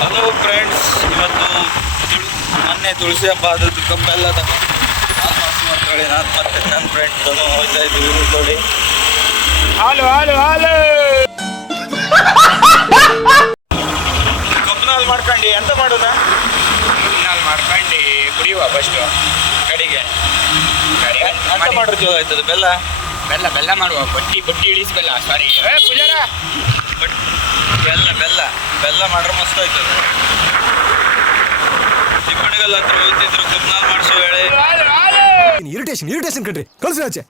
Hello friends ಇವತ್ತು ತುಳು- ಮೊನ್ನೆ ತುಳಸಿ ಹಬ್ಬ ಆದದ್ದು ಕಬ್ಬೆಲ್ಲ ತಗೊಂಡು ಮಾಡ್ಕೊಳ್ಳಿ ನಾನು ಮತ್ತೆ ನನ್ನ ಫ್ರೆಂಡ್ಸ್ ಹೋಗ್ತಾ ಇದ್ದೀವಿ ನೋಡಿ. ಹಾಲು ಹಾಲು ಹಾಲು! ಕಬ್ಬನಲ್ಲಿ ಮಾಡ್ಕೊಂಡು ಎಂತ ಮಾಡೋಣ ನಾವು ಮಾಡ್ಕೊಂಡು ಕುಡಿಯುವ ಫಸ್ಟು ಕಡೆಗೆ. ಎಂತ ಮಾಡ್ರೆ ಚಲೋ ಆಯ್ತದ ಬೆಲ್ಲ? ಬೆಲ್ಲ ಬೆಲ್ಲ ಮಾಡುವ. ಬಟ್ಟಿ ಬಟ್ಟಿ ಇಳಿಸ್ ಬೆಲ್ಲ ಸಾರಿ ಏ, ಪೂಜಾರ! ಬೆಲ್ಲ ಬೆಲ್ಲ ಬೆಲ್ಲ ಮಾಡ್ರೆ ಮಸ್ತ್ ಆಯ್ತದ ತಿಪ್ಪಣಿಗಲ್ಲ ಹತ್ರ ಹೋಗ್ತಿದ್ರು ಕಬ್ಬನಲ್ಲಿ ಮಾಡಿಸೋ ಹಾಲು ಇರಿಟೇಷನ್ ಇರಿಟೇಷನ್ ಕಣ್ರಿ. ಕಳ್ಸಿ ಆಚೆ.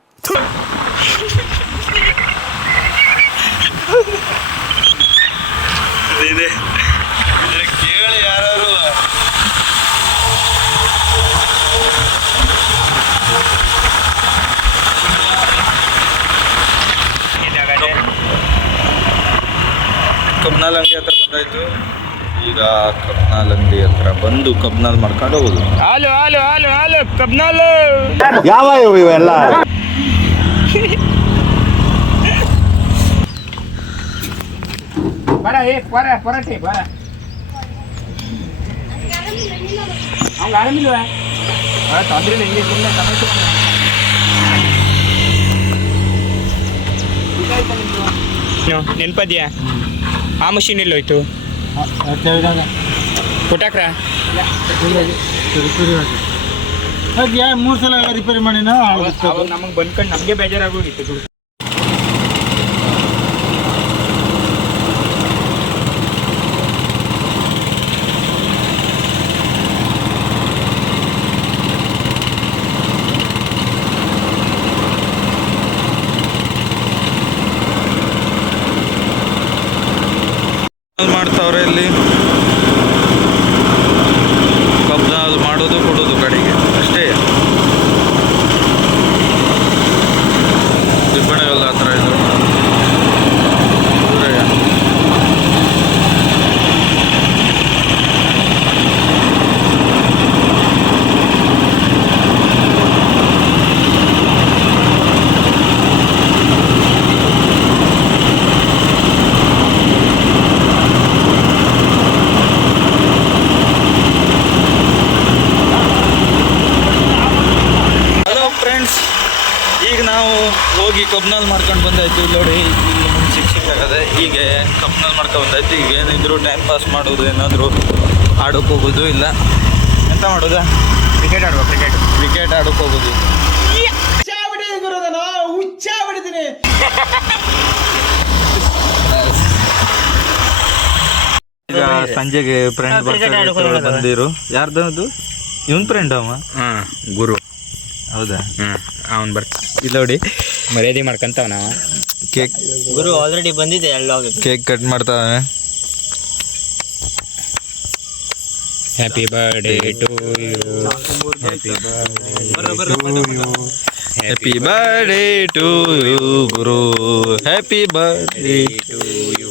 ಕಬ್ನಾಲ್ ಅಂಗಡಿ ಹತ್ರ ಬಂದಾಯ್ತು. ಈಗ ಕಬ್ನಾಲ್ ಅಂಗಡಿ ಹತ್ರ ಬಂದು ಕಬ್ನಾಲ್ ಮಾಡ್ಕೊಂಡು ಹೋಗುದು. ಹಾಲು ಹಾಲು ಹಾಲು ಹಾಲು ಕಬ್ನಾಲ್. ಯಾವ ಇವು ಇವೆಲ್ಲ? ಬರ ಏ ಬರ ಪರಟೆ ಬರ. ಅವ್ಗೆ ಆರಾಮಿಲ್ವ? ತೊಂದ್ರೆ ಇಲ್ಲ ಹಿಂಗೆ ಸುಮ್ಮನೆ ಸಮಸ್ಯೆ ನೆನ್ಪದ್ಯಾ? ಆ ಮಷೀನ್ ಎಲ್ಲೋಯ್ತು ಕೊಟ್ಟಾಕ್ರ ಮೂರು ಸಲ ರಿಪೇರಿ ಮಾಡಿನ ಅವಾಗ ನಮಗೆ ಬಂದ್ಕೊಂಡು ನಮಗೆ ಬೇಜಾರಾಗೋಗಿತ್ತು ಮಾಡ್ತಾವ್ರೆ ಇಲ್ಲಿ ಕಬ್ನಾಲ್ ಮಾಡೋದು ಕೊಡೋದು ಕಡೆಗೆ ಅಷ್ಟೇ ದಿಬ್ಬಣಗಲ್ಲ ಹತ್ರ ಇದು ಊರೇ. ಹಲೋ ಫ್ರೆಂಡ್ಸ್ ಈಗ ನಾವು ಹೋಗಿ ಕಬ್ನಲ್ಲಿ ಮಾಡ್ಕೊಂಡು ಬಂದಾಯ್ತು. ನೋಡಿ ಇಲ್ಲಿ ಮುಂದೆ ಶಿಕ್ಷಕ ಆಗದೆ ಹೀಗೆ ಕಬ್ನಲ್ಲಿ ಮಾಡ್ಕೊಂಡು ಬಂದಾಯ್ತು. ಈಗ ಏನಿದ್ರು ಟೈಮ್ ಪಾಸ್ ಮಾಡೋದು ಏನಾದರೂ ಆಡೋಕೆ ಹೋಗೋದು ಇಲ್ಲ. ಎಂತ ಮಾಡೋದಾ? ಕ್ರಿಕೆಟ್ ಆಡುವ ಕ್ರಿಕೆಟ್ ಕ್ರಿಕೆಟ್ ಆಡೋಕೆ ಹೋಗೋದು. ಈಗ ಸಂಜೆಗೆ ಫ್ರೆಂಡ್ ಬರ್ತಾರೆ ಬಂದಿರು. ಯಾರ್ದು ಇವನ್ ಫ್ರೆಂಡ್ ಅವ? ಹಾಂ ಗುರು. ಹೌದಾ? ಹ್ಞೂ ಬರ್ತಾನೆ ಬರ್ತ ಇಲ್ಲ ನೋಡಿ ಮರ್ಯಾದೆ ಮಾಡ್ಕೊಂತವ ನಾವು ಕೇಕ್ ಗುರು ಆಲ್ರೆಡಿ ಬಂದಿದೆ ಎಲ್ಲ ಕೇಕ್ ಕಟ್ ಮಾಡ್ತಾವೆ happy birthday to you happy birthday to you Guru happy birthday to you